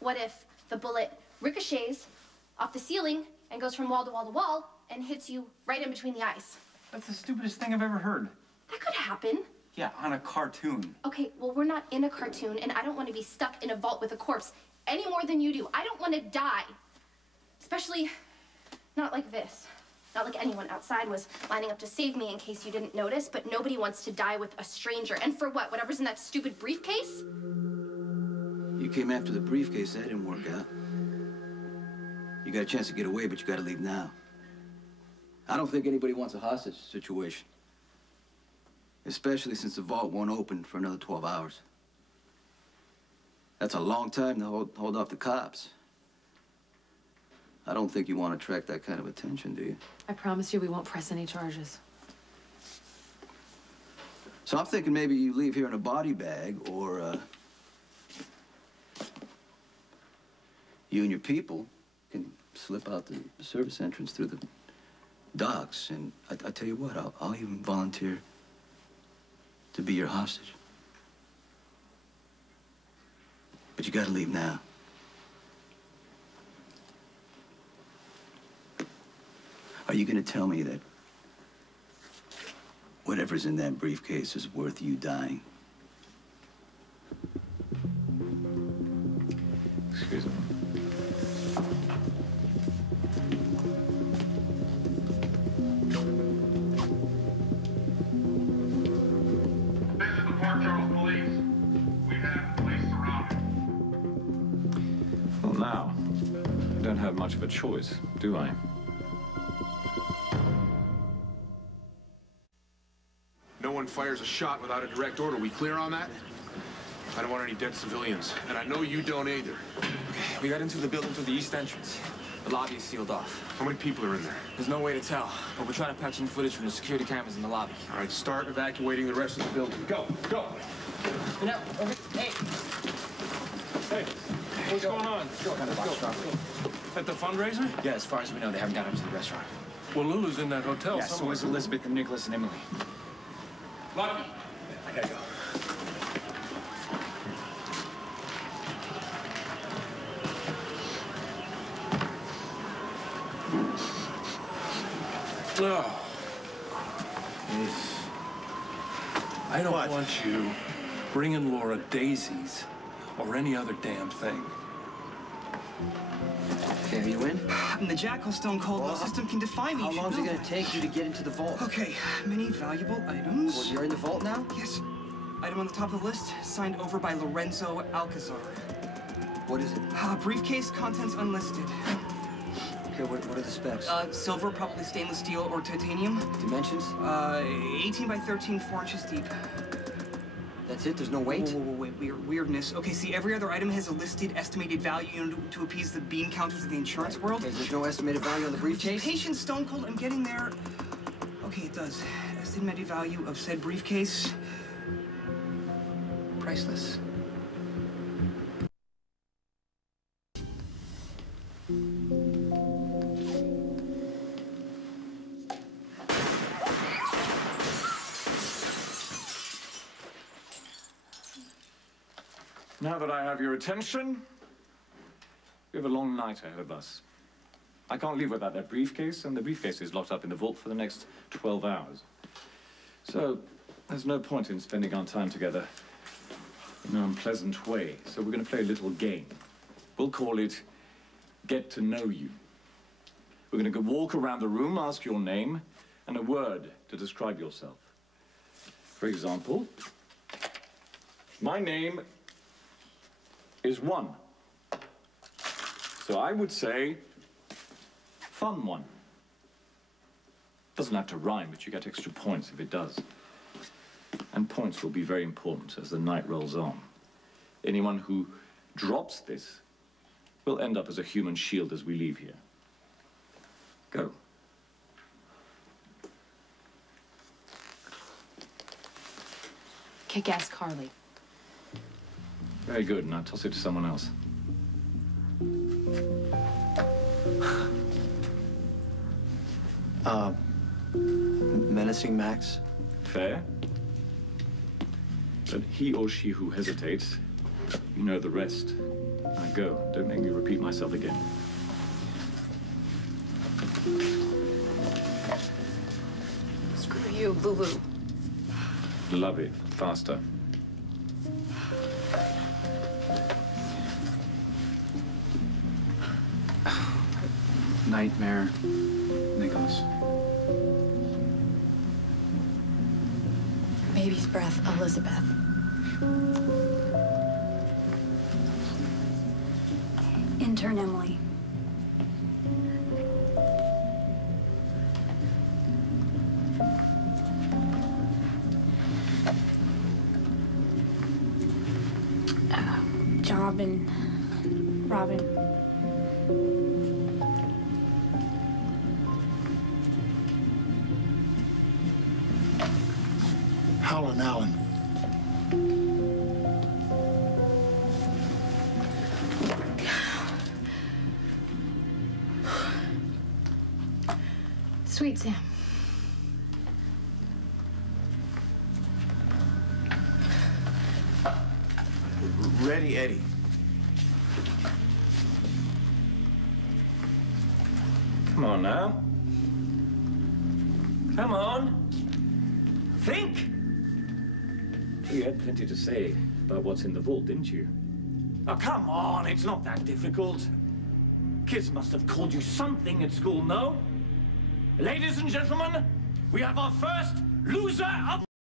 what if the bullet ricochets off the ceiling and goes from wall to wall to wall and hits you right in between the eyes? That's the stupidest thing I've ever heard. That could happen. Yeah, on a cartoon. Okay, well, we're not in a cartoon, and I don't want to be stuck in a vault with a corpse any more than you do. I don't want to die. Especially not like this. Not like anyone outside was lining up to save me in case you didn't notice, but nobody wants to die with a stranger. And for what? Whatever's in that stupid briefcase? You came after the briefcase. That didn't work out. You got a chance to get away, but you got to leave now. I don't think anybody wants a hostage situation. Especially since the vault won't open for another 12 hours. That's a long time to hold off the cops. I don't think you want to attract that kind of attention, do you? I promise you we won't press any charges. So I'm thinking maybe you leave here in a body bag, or you and your people can slip out the service entrance through the docks. And I tell you what, I'll even volunteer to be your hostage. But you gotta leave now. Are you gonna tell me that whatever's in that briefcase is worth you dying? Excuse me. Well, now, I don't have much of a choice, do I? No one fires a shot without a direct order. We clear on that? I don't want any dead civilians, and I know you don't either. Okay, we got into the building through the east entrance. The lobby is sealed off. How many people are in there? There's no way to tell, but we're trying to patch in footage from the security cameras in the lobby. All right, start evacuating the rest of the building. Go, go! No, okay, hey! Hey, what's going on? What kind of box robbery? At the fundraiser? Yeah, as far as we know, they haven't got into the restaurant. Well, Lulu's in that hotel Yeah, so somewhere. is Elizabeth and Nicholas and Emily. Lucky. I gotta go. Oh. I don't want you bringing Laura daisies or any other damn thing. Okay, are you in? I'm the Jackal, Stone Cold. No system can define me. How long is it going to take you to get into the vault? Okay, many valuable items. Well, you're in the vault now? Yes. Item on the top of the list, signed over by Lorenzo Alcazar. What is it? Briefcase, contents unlisted. Okay, what are the specs? Silver, probably stainless steel or titanium. Dimensions? 18 by 13, 4 inches deep. That's it? There's no weight? Whoa, weirdness. Okay, see, every other item has a listed estimated value, you know, to appease the bean counters of the insurance world. Okay, there's no estimated value on the briefcase? Patience, Stone Cold, I'm getting there. Okay, it does. Estimated value of said briefcase, priceless. Now that I have your attention, we have a long night ahead of us. I can't leave without that briefcase, and the briefcase is locked up in the vault for the next 12 hours. So, there's no point in spending our time together in an unpleasant way. So we're going to play a little game. We'll call it Get to Know You. We're going to go walk around the room, ask your name, and a word to describe yourself. For example, my name is One. So I would say, Fun One. Doesn't have to rhyme, but you get extra points if it does. And points will be very important as the night rolls on. Anyone who drops this will end up as a human shield as we leave here. Go. Kick-ass Carly. Very good. Now toss it to someone else. Menacing Max. Fair. But he or she who hesitates, you know the rest. Now go. Don't make me repeat myself again. Screw you, Lulu. Love it. Faster. Nightmare, Nicholas. Baby's breath, Elizabeth. Intern Emily. Job and Robin. Howlin' Allen. Sweet Sam. Ready, Eddie. Come on now. Come on. Think! You had plenty to say about what's in the vault, didn't you? Oh, come on, it's not that difficult. Kids must have called you something at school, no? Ladies and gentlemen, we have our first loser of